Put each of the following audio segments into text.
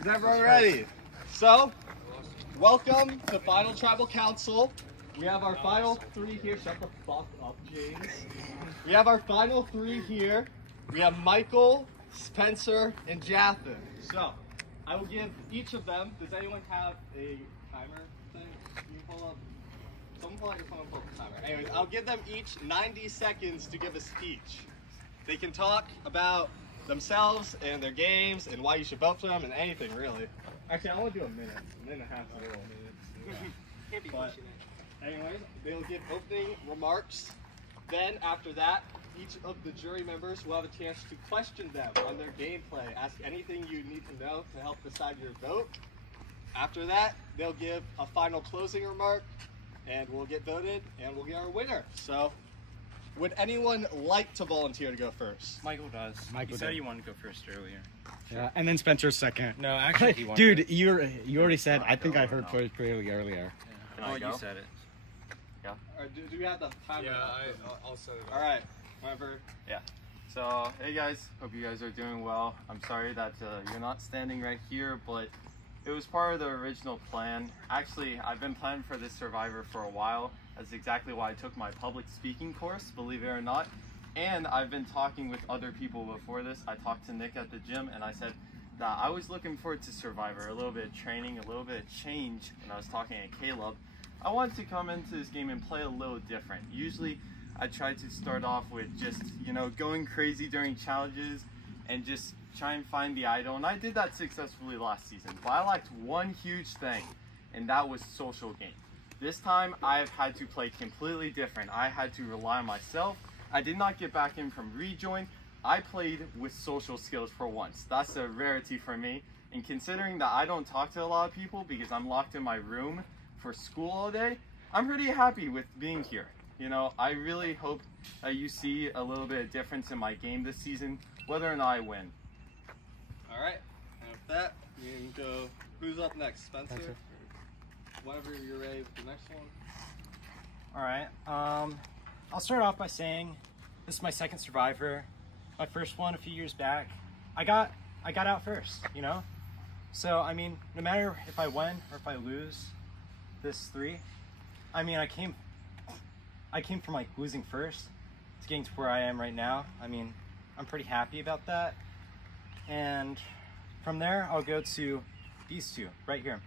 Is everyone ready? So, welcome to Final Tribal Council. We have our final three here. Shut the fuck up, James. We have our final three here. We have Michael, Spencer, and Jathan. So, I will give each of them. Does anyone have a timer thing? Can you pull up? Someone pull out your phone and pull up the timer. Anyways, I'll give them each 90 seconds to give a speech. They can talk about themselves and their games and why you should vote for them and anything really. Actually, I want to do a minute and a half. Can't be pushing it. Anyways, they'll give opening remarks. Then after that, each of the jury members will have a chance to question them on their gameplay. Ask anything you need to know to help decide your vote. After that, they'll give a final closing remark and we'll get voted and we'll get our winner. So, would anyone like to volunteer to go first? Michael does. He said he wanted to go first earlier. Yeah, and then Spencer's second. No, actually he wanted Dude, you already said, I think I heard pretty clearly earlier. Yeah. Well, you said it. Yeah. Or do we have the timer? Yeah, I'll set it up. All right, whatever. Yeah. So, hey guys, hope you guys are doing well. I'm sorry that you're not standing right here, but it was part of the original plan. Actually, I've been planning for this Survivor for a while. That's exactly why I took my public speaking course, believe it or not. And I've been talking with other people before this. I talked to Nick at the gym and I said that I was looking forward to Survivor, a little bit of training, a little bit of change. When I was talking to Caleb, I wanted to come into this game and play a little different. Usually I try to start off with just, you know, going crazy during challenges and just try and find the idol. And I did that successfully last season. But I lacked one huge thing, and that was social game. This time I've had to play completely different. I had to rely on myself. I did not get back in from rejoin. I played with social skills for once. That's a rarity for me. And considering that I don't talk to a lot of people because I'm locked in my room for school all day, I'm pretty happy with being here. You know, I really hope you see a little bit of difference in my game this season, whether or not I win. All right, and with that, you can go. Who's up next, Spencer? Whenever you're ready with the next one. All right. I'll start off by saying this is my second Survivor. My first one a few years back. I got out first, you know? So, I mean, no matter if I win or if I lose this three, I mean, I came from like losing first to getting to where I am right now. I mean, I'm pretty happy about that. And from there, I'll go to these two right here.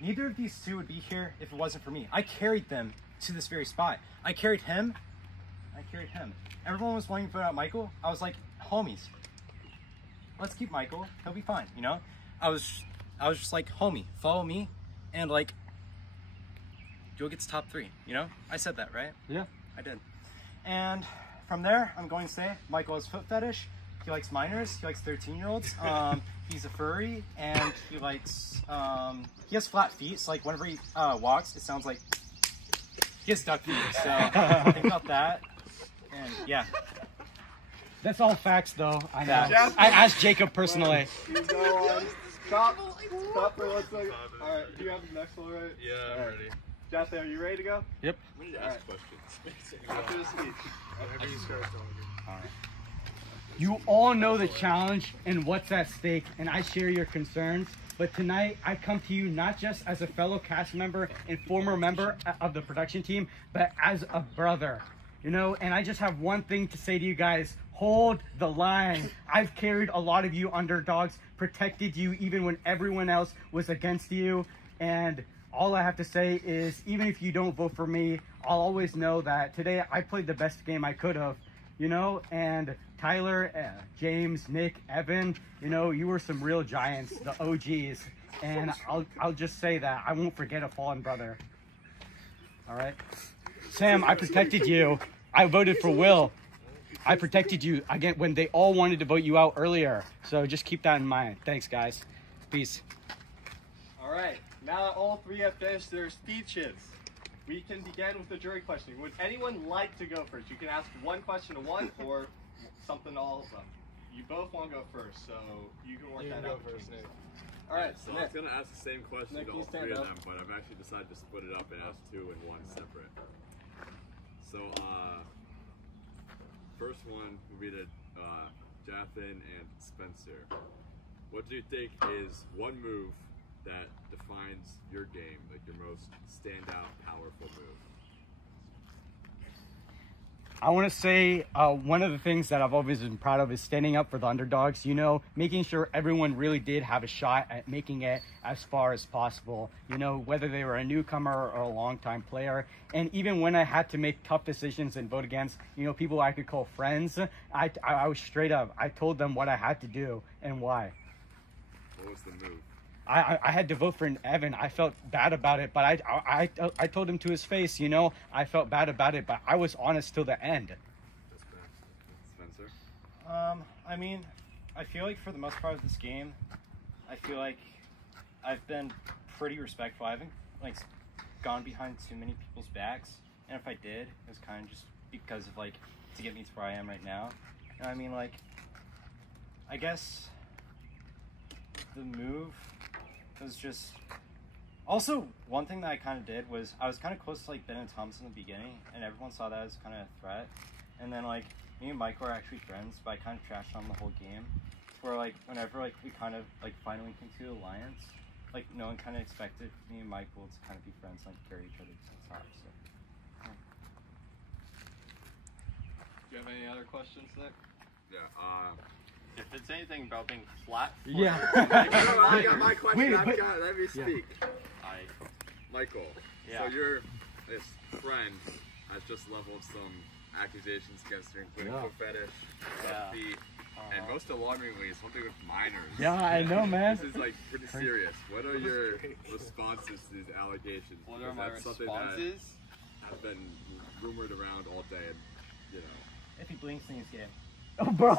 Neither of these two would be here if it wasn't for me. I carried them to this very spot. I carried him. Everyone was wanting to vote out Michael. I was like, homies, let's keep Michael. He'll be fine, you know? I was just like, homie, follow me, and like, you'll get to top three, you know? I said that, right? Yeah. I did. And from there, I'm going to say Michael has foot fetish. He likes minors. He likes 13-year-olds. He's a furry, and he likes, he has flat feet, so like whenever he walks, it sounds like he has duck feet. So think about that. And yeah. That's all facts, though. I know. I asked Jacob personally. You go on. Stop for 1 second. All right, do you have the next one right? Yeah, I'm ready. Jathan, are you ready to go? Yep. We need to ask questions. After the speech. Whenever you start talking. All right. You all know the challenge and what's at stake, and I share your concerns. But tonight, I come to you not just as a fellow cast member and former member of the production team, but as a brother. You know, and I just have one thing to say to you guys. Hold the line. I've carried a lot of you underdogs, protected you even when everyone else was against you. And all I have to say is, even if you don't vote for me, I'll always know that today I played the best game I could have. You know, and Tyler, James, Nick, Evan, you know, you were some real giants, the OGs. And I'll just say that I won't forget a fallen brother. All right? Sam, I protected you. I voted for Will. I protected you again when they all wanted to vote you out earlier. So just keep that in mind. Thanks, guys. Peace. All right. Now that all three have finished their speeches, we can begin with the jury questioning. Would anyone like to go first? You can ask one question to one or something to all of them. You both want to go first, so you can work that out. First, Nick. All right. So I was going to ask the same question Nick, to all you stand three of up. them, but I've actually decided to split it up and ask two and one separate. So, first one would be to Jathan and Spencer. What do you think is one move that defines your game, like your most standout, powerful move? I want to say one of the things that I've always been proud of is standing up for the underdogs, you know, making sure everyone really did have a shot at making it as far as possible, you know, whether they were a newcomer or a longtime player. And even when I had to make tough decisions and vote against, you know, people I could call friends, I was straight up. I told them what I had to do and why. What was the move? I had to vote for Evan. I felt bad about it, but I told him to his face, you know, I felt bad about it, but I was honest till the end. Spencer? I mean, I feel like for the most part of this game, I feel like I've been pretty respectful. I haven't like gone behind too many people's backs, and if I did, it was kind of just because of like to get me to where I am right now. And I mean, like, I guess the move was just also one thing that I kind of did was I was kind of close to like Ben and Thomas in the beginning, and everyone saw that as kind of a threat. And then like me and Mike were actually friends, but I kind of trashed on the whole game. Where like whenever like we kind of like finally came to an alliance, like no one kind of expected me and Michael to kind of be friends and like carry each other to the top. So. Yeah. Do you have any other questions, Nick? Yeah. If it's anything about being flat, Yeah. I got my question. Wait, Let me speak. I Michael. Yeah. So your this friend has just leveled some accusations against you, including foot fetish, Yeah. feet, and most alarmingly, something with minors. Yeah, I know, man. This is like pretty serious. What are your responses to these allegations? What are Because my that's something responses? that has been rumored around all day, and you know. If he blinks in his game. Oh, bro,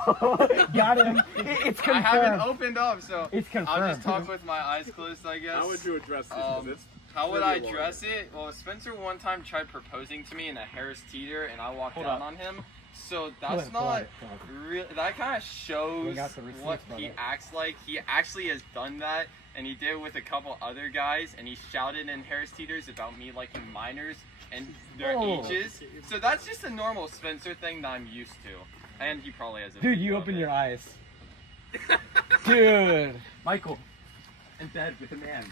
got him. It's I haven't confirmed. opened up, so It's confirmed. I'll just talk with my eyes closed, I guess. How would you address this? 'Cause it's How would pretty I address it? Well, Spencer one time tried proposing to me in a Harris Teeter, and I walked Hold down up. on him. So that's not real. That kind of shows got the receipts, what he brother. acts like. He actually has done that, and he did it with a couple other guys, and he shouted in Harris Teeters about me liking minors and their Oh. ages. So that's just a normal Spencer thing that I'm used to. And he probably has a Dude, video you of open it. your eyes. Dude. Michael, in bed with a man.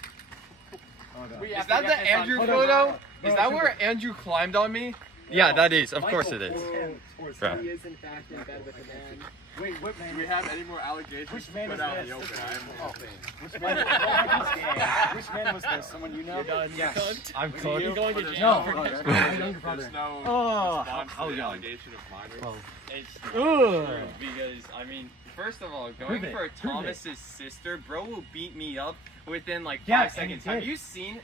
Is that the Andrew photo? Is that where Andrew climbed on me? Yeah, that is. Of course it is. Bro. He is in fact in bed with a man. Wait, what man? Do we have any more allegations Which to man put is out in this? the open? Which man? Which man was this? Someone you know? Yes. I'm You're going to No, jail. my younger brother. There's no Oh, response how to the young? allegation of minors. It's Ugh. true because, I mean, first of all, going Prove it, for prove it. Thomas's sister, bro will beat me up within like 5 Yeah, and he seconds. did. Have you seen?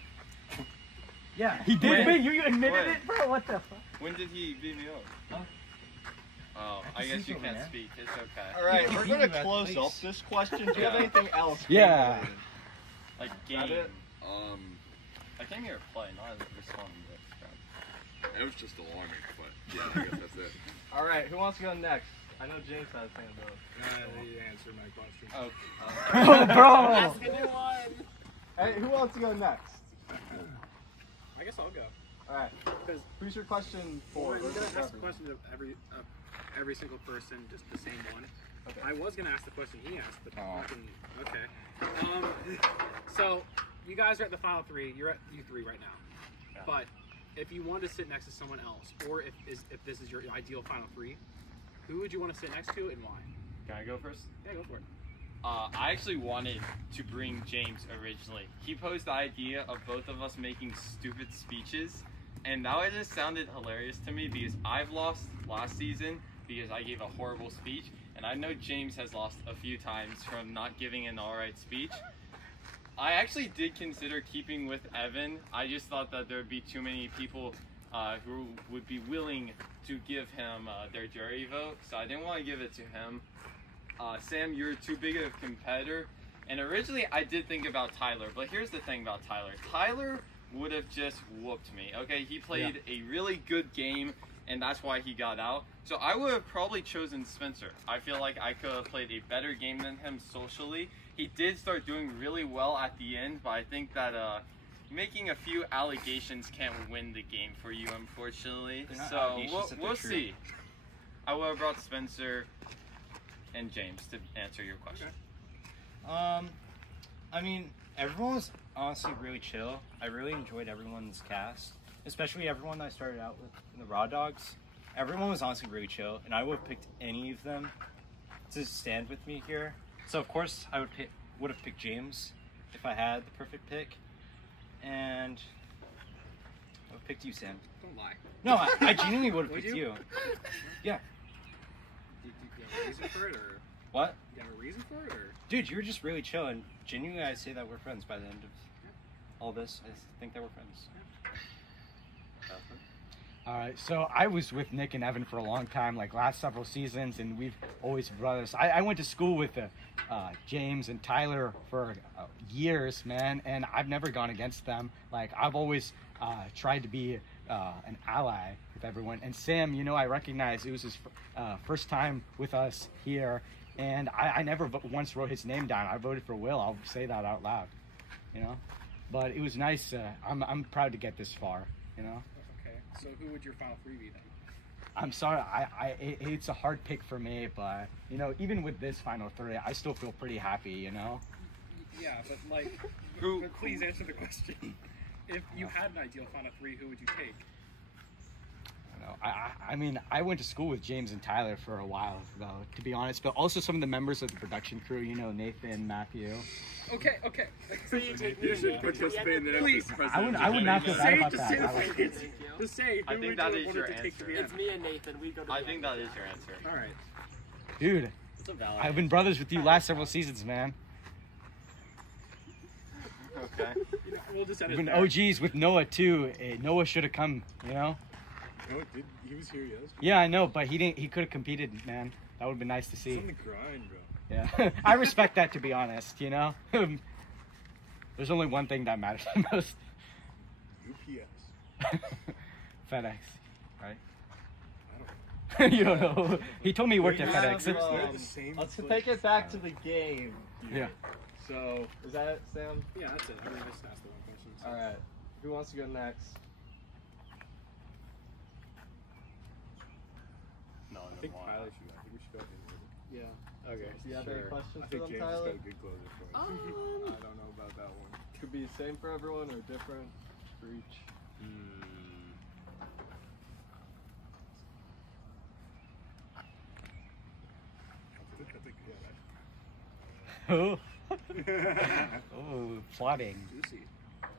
Yeah, he did. When? Wait, you admitted When? it, bro? What the fuck? When did he beat me up? Huh? Oh, I can guess see you over can't there. speak. It's okay. All right, can we're beat gonna you at close least. up this question. Do you have Yeah. anything else? Yeah. game-related? Like That game. it? I came here to play, not respond to this crap. It was just alarming, but yeah, I guess that's it. All right, who wants to go next? I know James has a thing about it. You answered my question. Oh, Oh, bro. Ask a new one. Hey, who wants to go next? I guess I'll go. All right, Because who's your question for? we're gonna ask the everyone? question of every single person, just the same one. Okay. I was gonna ask the question he asked, but Oh. okay. So you guys are at the final three. You're at U3 right now. Yeah. But if you wanted to sit next to someone else, or if this is your ideal final three, who would you want to sit next to and why? can I go first? Yeah, go for it. I actually wanted to bring James originally. He posed the idea of both of us making stupid speeches, and that just sounded hilarious to me because I've lost last season because I gave a horrible speech, and I know James has lost a few times from not giving an alright speech. I actually did consider keeping with Evan. I just thought that there would be too many people who would be willing to give him their jury vote, so I didn't want to give it to him. Sam, you're too big of a competitor. And originally I did think about Tyler, but here's the thing about Tyler. Tyler would have just whooped me, okay? He played a really good game, and that's why he got out. So I would have probably chosen Spencer. I feel like I could have played a better game than him socially. He did start doing really well at the end, but I think that making a few allegations can't win the game for you, unfortunately. They're not So allegations if they're we'll true. see. I would have brought Spencer and James to answer your question. I mean, everyone was honestly really chill. I really enjoyed everyone's cast, especially everyone I started out with in the Raw Dogs. Everyone was honestly really chill, and I would have picked any of them to stand with me here. So of course I would have picked James if I had the perfect pick, and I would have picked you, Sam. Don't lie. No, I genuinely would have Would picked you? you. Yeah. Do you have a reason for it, or What? do you have a reason for it, or? Dude, you were just really chill, and genuinely I say that we're friends by the end of all this. I think that we're friends. All right, so I was with Nick and Evan for a long time, like last several seasons, and we've always been brothers. I went to school with James and Tyler for years, man, and I've never gone against them. Like, I've always tried to be an ally with everyone. And Sam, you know, I recognize it was his first time with us here, and I never once wrote his name down. I voted for Will. I'll say that out loud, you know. But it was nice. I'm proud to get this far, you know. Okay, so who would your final three be then? I'm sorry, it's a hard pick for me, but you know, even with this final three, I still feel pretty happy, you know. Yeah, but like, Who- but please answer the question. If you had an ideal final three, who would you take? You know, I mean, I went to school with James and Tyler for a while, though, to be honest, but also some of the members of the production crew, you know, Nathan, Matthew. Okay. So you take me You and should Nick. participate in the next Please. president. I would not feel bad about Just say that. the thing. Just say I who think would that you is want your to take to the It's end. me and Nathan. We go to. I the think end. that is your answer. All right. Dude, It's a valid. I've been brothers with you last several seasons, man. Okay. You know, we'll just edit We've been there. OGs with Noah, too. Noah should have come, you know? No, he was here yesterday. Yeah, I know, but he could have competed, man. That would have been nice to see. It's on the grind, bro. Yeah, I respect that, to be honest, you know? There's only one thing that matters the most. UPS. FedEx, right? I don't know. You don't know. He told me he worked at We FedEx. have, They're the same let's place. take it back to the game. Yeah. So, is that it, Sam? Yeah, that's it. I mean, I just asked the one question. So. All right. Who wants to go next? No, I think Tyler should go. I think we should go ahead and Yeah. Okay. Do you have any Sure. questions I for think them, James has Tyler? got a good closer for us. I don't know about that one. Could be the same for everyone or different for each. I think Oh, plotting. Juicy.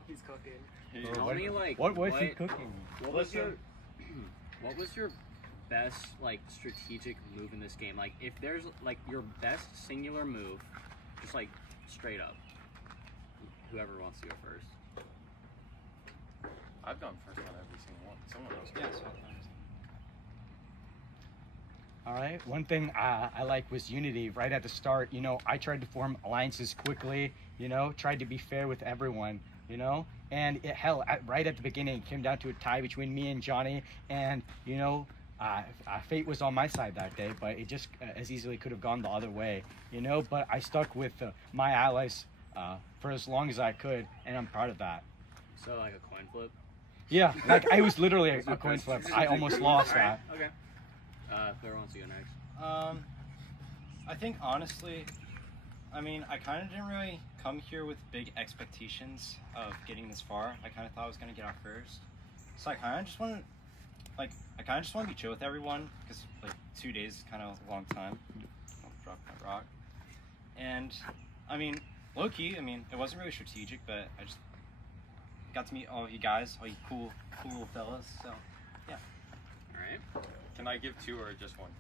He's cooking. Oh, Tell what- me, like, What was he cooking? What was your best, like, strategic move in this game? Like, if there's, like, your best singular move, just, like, straight up. Whoever wants to go first. I've gone first on every single one. Someone else. Yes. All right. One thing I like was unity right at the start. You know, I tried to form alliances quickly. You know, tried to be fair with everyone. You know, and right at the beginning, it came down to a tie between me and Johnny. And you know, fate was on my side that day, but it just as easily could have gone the other way. You know, but I stuck with my allies for as long as I could, and I'm proud of that. So, like, a coin flip? Yeah, like I was literally a coin flip. I almost lost that. Okay. Whoever wants to go next. I think honestly, I mean, I kind of didn't really come here with big expectations of getting this far. I kind of thought I was gonna get out first, so I kind of just want to be chill with everyone because like 2 days is kind of a long time. I'll drop my rock, and I mean, low key, I mean, it wasn't really strategic, but I just got to meet all of you guys, all you cool little fellas. So yeah. Alright. Can I give two or just one?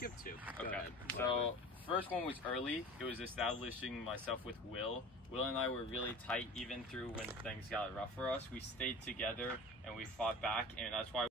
Give two. Go Okay. ahead. So first one was early. It was establishing myself with Will. Will and I were really tight even through when things got rough for us. We stayed together and we fought back, and that's why